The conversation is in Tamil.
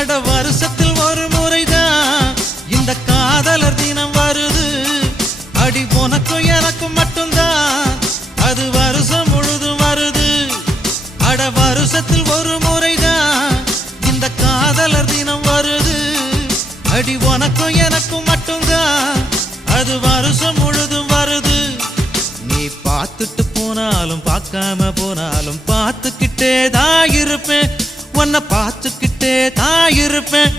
அட வருஷத்தில் ஒரு முறைதான் இந்த காதலர் தினம் வருது. அடி உனக்கும் எனக்கும் மட்டும்தான் அது வருஷம் முழுதும் வருது. அட வருஷத்தில் ஒரு முறைதான் இந்த காதலர் தினம் வருது. அடி உனக்கும் எனக்கும் மட்டும்தான் அது வருஷம் முழுதும் வருது. நீ பார்த்துட்டு போனாலும் பார்க்காம போனாலும் பார்த்துக்கிட்டே தான் இருப்பேன். உன்னை பார்த்துக்கிட்டே தான் இருப்பேன்.